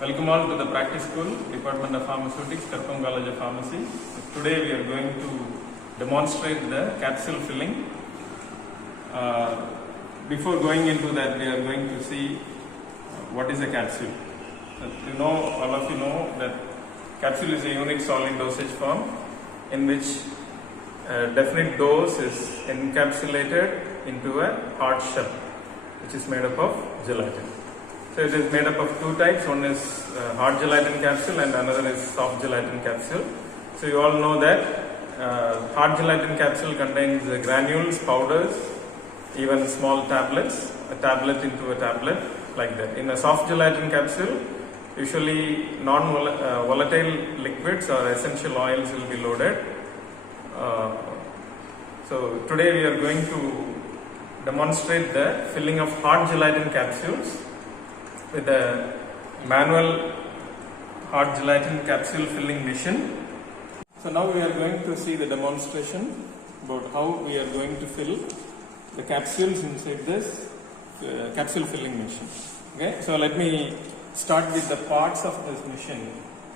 Welcome all to the Practice School, Department of Pharmaceutics, Karpam College of Pharmacy. Today we are going to demonstrate the capsule filling. Before going into that, we are going to see what is a capsule. All of you know that capsule is a unique solid dosage form in which a definite dose is encapsulated into a hard shell, which is made up of gelatin. So it is made up of two types. One is hard gelatin capsule and another is soft gelatin capsule. So you all know that hard gelatin capsule contains granules, powders, even small tablets, a tablet into a tablet, like that. In a soft gelatin capsule, usually non-volatile liquids or essential oils will be loaded. So today we are going to demonstrate the filling of hard gelatin capsules with a manual hard gelatin capsule filling machine. So now we are going to see the demonstration about how we are going to fill the capsules inside this capsule filling machine. Okay, so let me start with the parts of this machine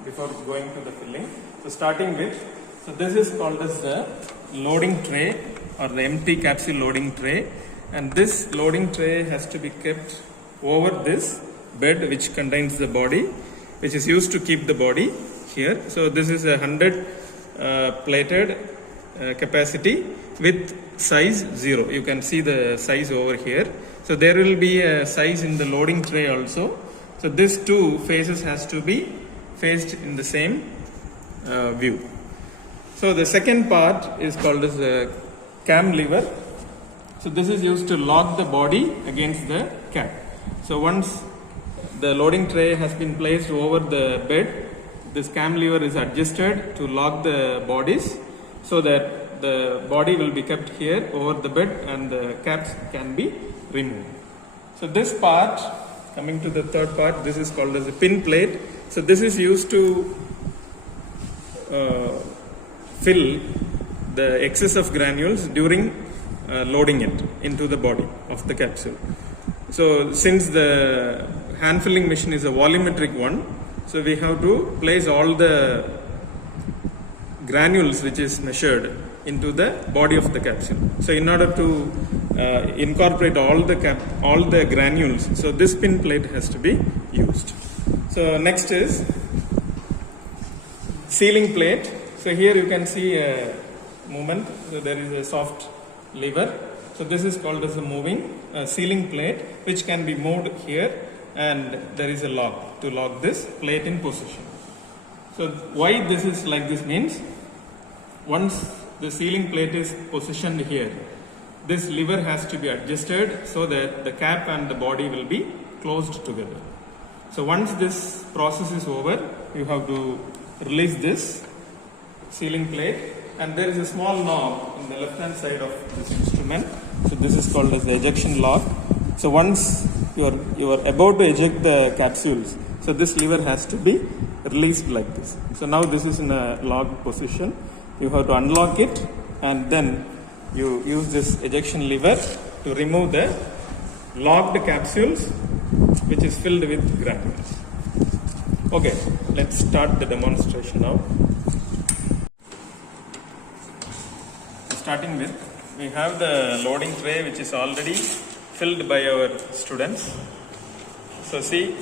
before going to the filling. So starting with, so this is called as the loading tray or the empty capsule loading tray, and this loading tray has to be kept over this bed which contains the body, which is used to keep the body here. So this is a 100 plated capacity with size 0. You can see the size over here. So there will be a size in the loading tray also. So this two faces has to be faced in the same view. So the second part is called as the cam lever. So this is used to lock the body against the cap. So once the loading tray has been placed over the bed, this cam lever is adjusted to lock the bodies so that the body will be kept here over the bed and the caps can be removed. So this part, coming to the third part, this is called as a pin plate. So this is used to fill the excess of granules during loading it into the body of the capsule. So since the hand filling machine is a volumetric one, so we have to place all the granules which is measured into the body of the capsule. So in order to incorporate all the granules, so this pin plate has to be used. So next is sealing plate. So here you can see a movement. So there is a soft lever. So this is called as a moving sealing plate, which can be moved here, and there is a lock to lock this plate in position. So why this is like this means, once the sealing plate is positioned here, this lever has to be adjusted so that the cap and the body will be closed together. So once this process is over, you have to release this sealing plate, and there is a small knob in the left hand side of this instrument. So this is called as the ejection lock. So once you are about to eject the capsules, so this lever has to be released like this. So now this is in a locked position. You have to unlock it, and then you use this ejection lever to remove the locked capsules which is filled with granules. Okay, let's start the demonstration now. Starting with, we have the loading tray which is already filled by our students. So see,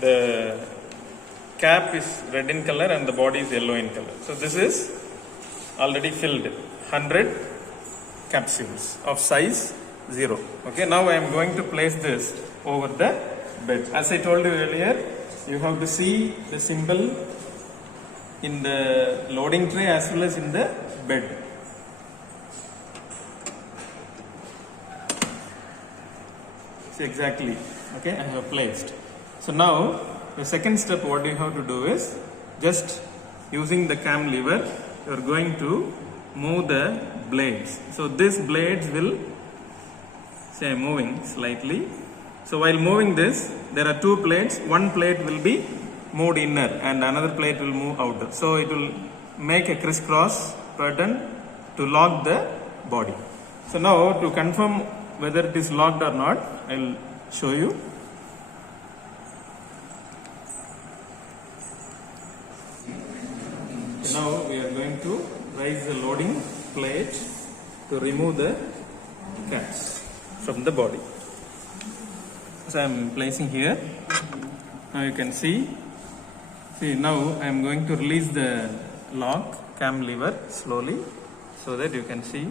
the cap is red in color and the body is yellow in color. So this is already filled, 100 capsules of size 0. Okay, now I am going to place this over the bed. As I told you earlier, you have to see the symbol in the loading tray as well as in the bed. See exactly, okay, I have placed. So now the second step, what you have to do is, just using the cam lever, you are going to move the blades. So these blades will, say, moving slightly. So while moving this, there are two plates. One plate will be moved inner and another plate will move outer. So it will make a crisscross pattern to lock the body. So now to confirm whether it is locked or not, I will show you. raise the loading plate to remove the caps from the body. So I am placing here. Now you can see now I am going to release the lock cam lever slowly so that you can see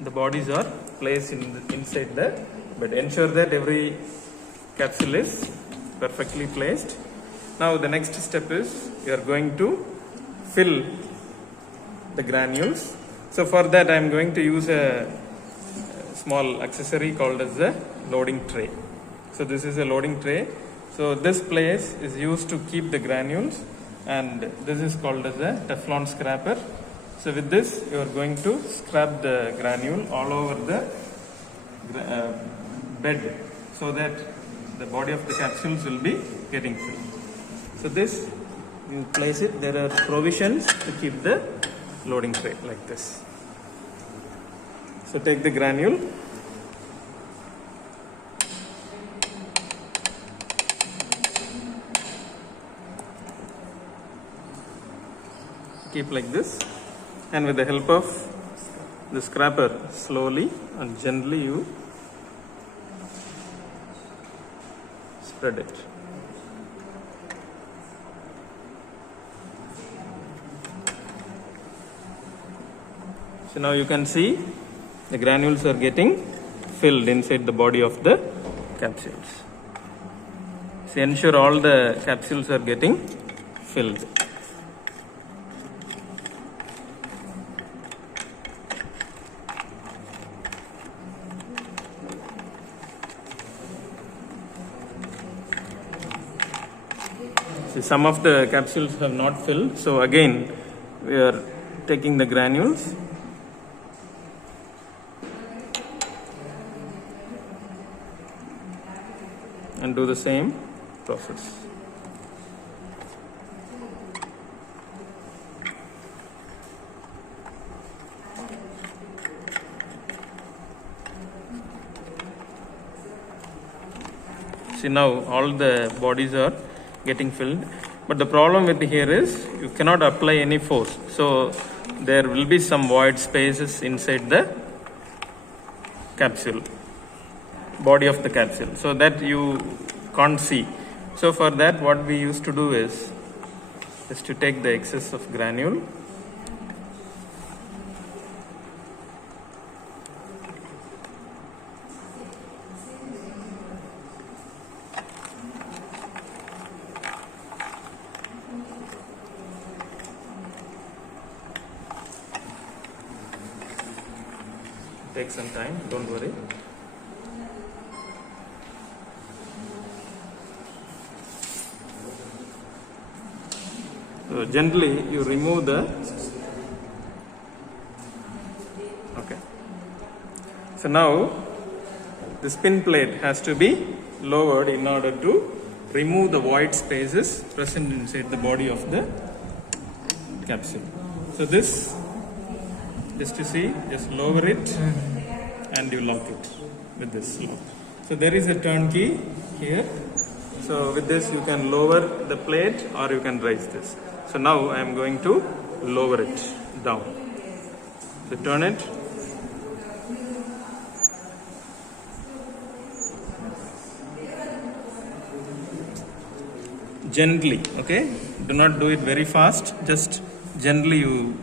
the bodies are placed inside the bed. Ensure that every capsule is perfectly placed. Now the next step is you are going to fill the granules. So for that I am going to use a small accessory called as the loading tray. So this is a loading tray. So this place is used to keep the granules, and this is called as a Teflon scraper. So with this you are going to scrap the granule all over the bed so that the body of the capsules will be getting filled. So this you place it. There are provisions to keep the loading tray like this. So take the granule, keep like this, and with the help of the scraper slowly and gently you spread it. So now you can see the granules are getting filled inside the body of the capsules. So ensure all the capsules are getting filled. See, some of the capsules have not filled, so again we are taking the granules and do the same process. See, now all the bodies are getting filled, but the problem with here is you cannot apply any force, so there will be some void spaces inside the capsule, body of the capsule, so that you can't see. So for that what we used to do is to take the excess of granule take some time, don't worry. So gently you remove the okay. So now the spin plate has to be lowered in order to remove the void spaces present inside the body of the capsule. So this, just to see, just lower it and you lock it with this lock. So there is a turn key here. So with this you can lower the plate or you can raise this. So now I am going to lower it down. So turn it. Gently, okay? Do not do it very fast. Just gently you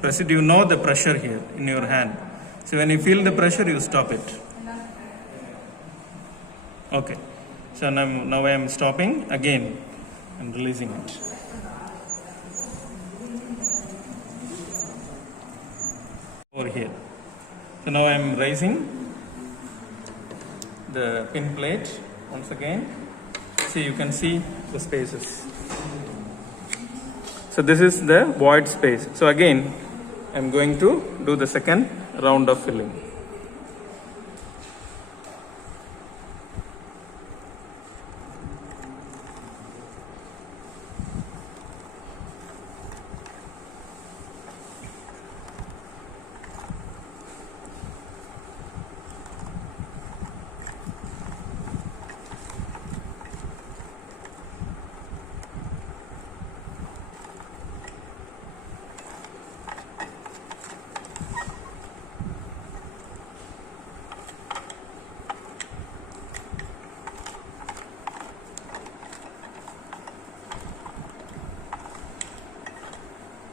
press it. You know the pressure here in your hand. So when you feel the pressure, you stop it. Okay. So now I am stopping again and releasing it. Over here. So now I am raising the pin plate once again. See, you can see the spaces. So this is the void space. So again I am going to do the second round of filling.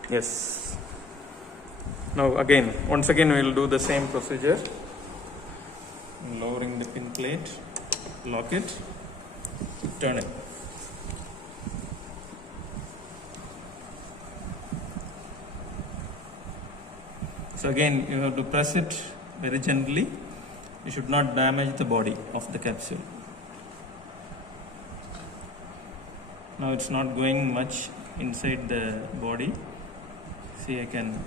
Yes. Now again, once again we will do the same procedure. Lowering the pin plate, lock it, turn it. So again, you have to press it very gently. You should not damage the body of the capsule. Now it's not going much inside the body. See, I can.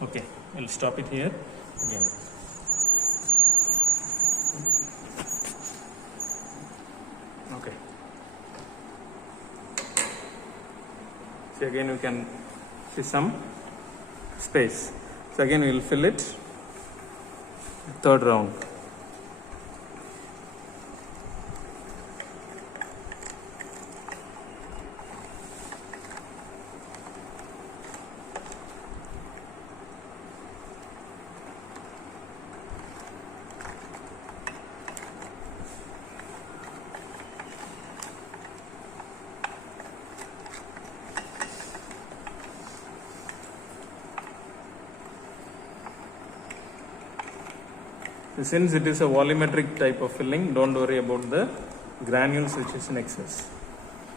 Okay, I'll stop it here again. Okay. See, again you can see some space. So again we will fill it. Third round. Since it is a volumetric type of filling, don't worry about the granules which is in excess,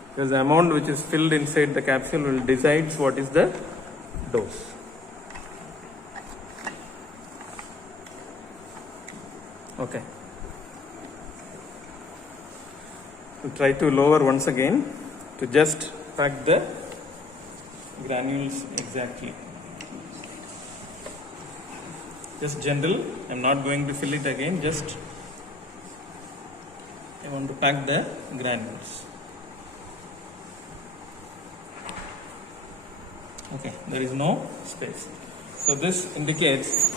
because the amount which is filled inside the capsule will decide what is the dose. Okay. We'll try to lower once again to just pack the granules exactly. Just gentle. I'm not going to fill it again. Just I want to pack the granules. Okay, there is no space. So this indicates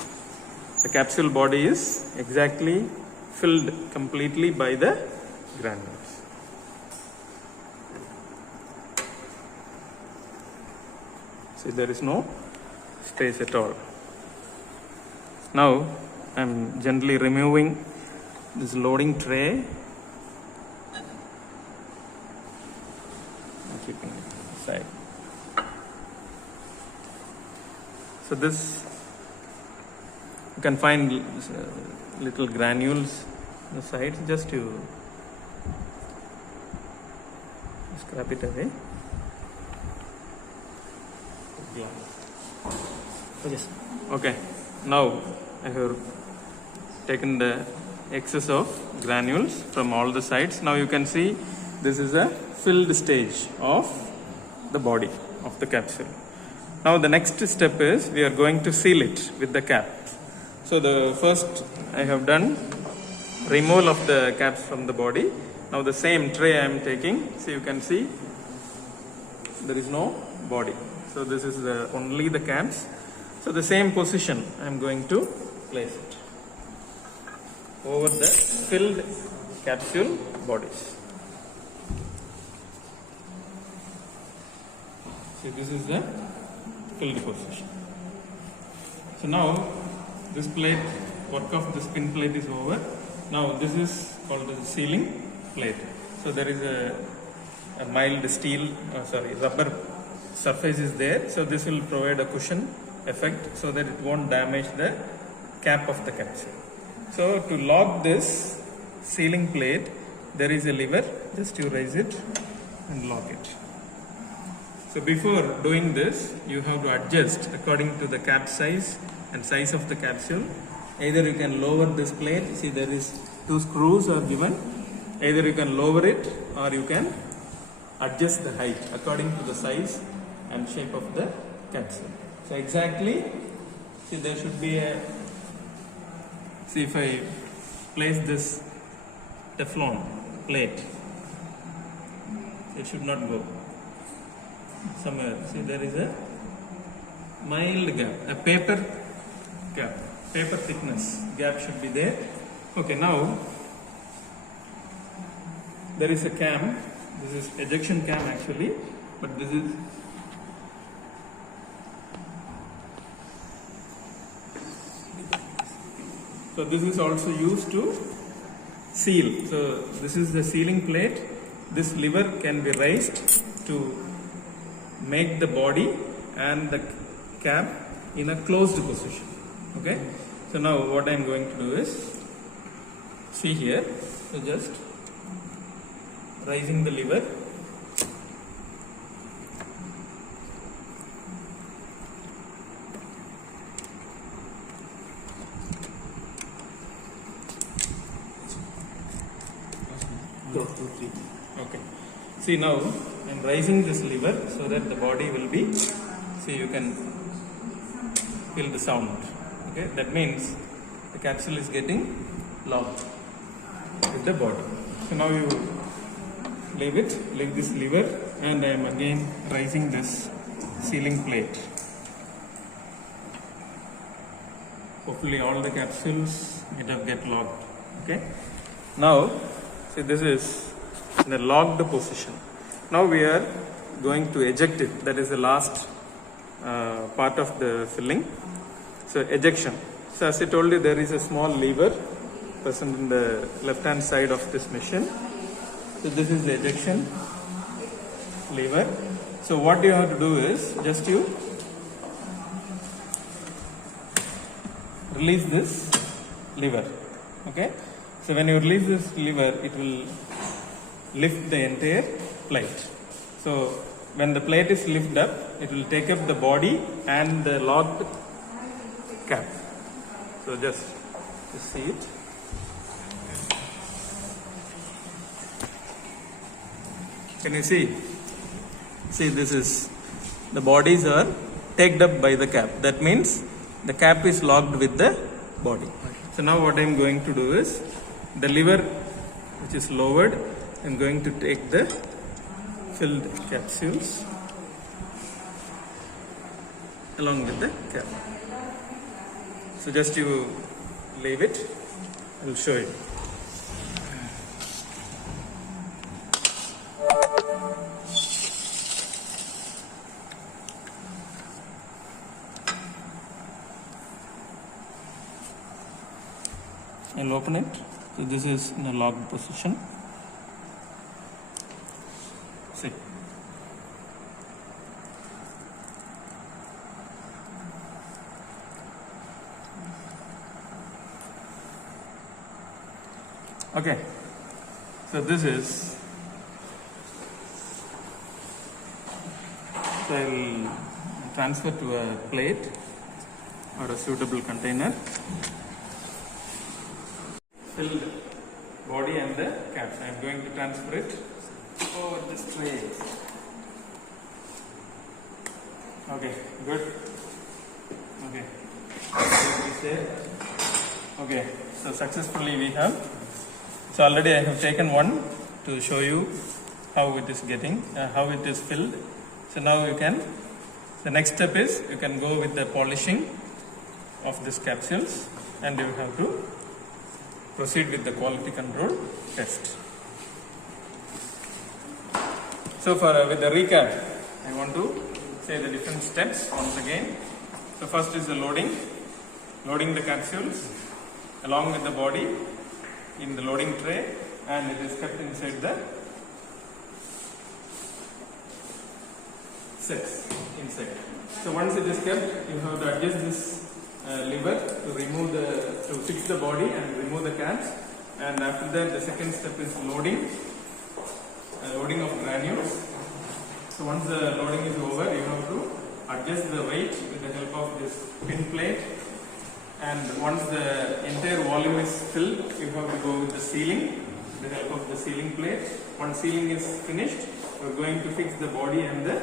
the capsule body is exactly filled completely by the granules. See, there is no space at all. Now I am gently removing this loading tray and keeping it aside. So this, you can find little granules on the sides, just to scrap it away. Okay. Now I have taken the excess of granules from all the sides. Now you can see this is a filled stage of the body of the capsule. Now the next step is we are going to seal it with the cap. So the first I have done removal of the caps from the body. Now the same tray I am taking. So you can see there is no body. So this is only the caps. So the same position I am going to place it over the filled capsule bodies. So this is the filled position. So now this plate, work of the spin plate is over. Now this is called the sealing plate. So there is a mild steel, rubber surface is there. So this will provide a cushion effect so that it won't damage the cap of the capsule. So to lock this sealing plate, there is a lever. Just you raise it and lock it. So before doing this, you have to adjust according to the cap size and size of the capsule. Either you can lower this plate. See, there is 2 screws are given. Either you can lower it or you can adjust the height according to the size and shape of the capsule. So exactly, see, there should be a, see, if I place this Teflon plate, it should not go somewhere. See, there is a mild gap, a paper gap, paper thickness gap should be there. Okay, now there is a cam. This is ejection cam actually, but this is so this is also used to seal. So this is the sealing plate. This lever can be raised to make the body and the cap in a closed position. Okay, so now what I am going to do is, see here, so just raising the lever, okay. See, now I am raising this lever so that the body will be, see, you can feel the sound. Okay, that means the capsule is getting locked with the body. So now you leave this lever, and I am again raising this sealing plate. Hopefully all the capsules get locked. Okay, now see, this is in a locked position. Now we are going to eject it. That is the last part of the filling. So ejection. So as I told you, there is a small lever present in the left hand side of this machine. So this is the ejection lever. So what you have to do is just you release this lever. Okay. So when you release this lever, it will lift the entire plate. So when the plate is lifted up, it will take up the body and the locked cap. So just see it. Can you see? See, this is, the bodies are taken up by the cap. That means the cap is locked with the body. So now what I am going to do is, the lever which is lowered, I am going to take the filled capsules along with the cap. So just you leave it, I will show you. I'll open it. So this is in a locked position. See. Okay. So this is. So I'll transfer to a plate or a suitable container. Filled body and the caps. I am going to transfer it over this tray. Okay, good. Okay. Okay, so successfully we have. So already I have taken one to show you how it is getting, how it is filled. So now you can, the next step is you can go with the polishing of these capsules, and you have to proceed with the quality control test. So with the recap, I want to say the different steps once again. So first is the loading the capsules along with the body in the loading tray, and it is kept inside the sets inside. So once it is kept, you have to adjust this lever to fix the body and remove the caps, and after that the second step is loading of granules. So once the loading is over, you have to adjust the weight with the help of this pin plate, and once the entire volume is filled, you have to go with the sealing with the help of the sealing plate. Once sealing is finished, we are going to fix the body and the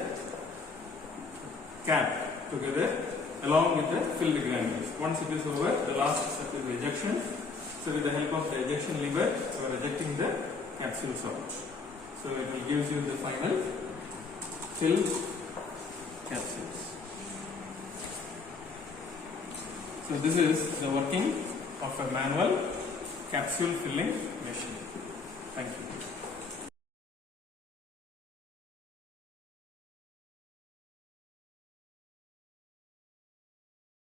cap together along with the filled granules. Once it is over, the last step is ejection. So with the help of the ejection lever, we are ejecting the capsules out. So it will give you the final filled capsules. So this is the working of a manual capsule filling machine. Thank you.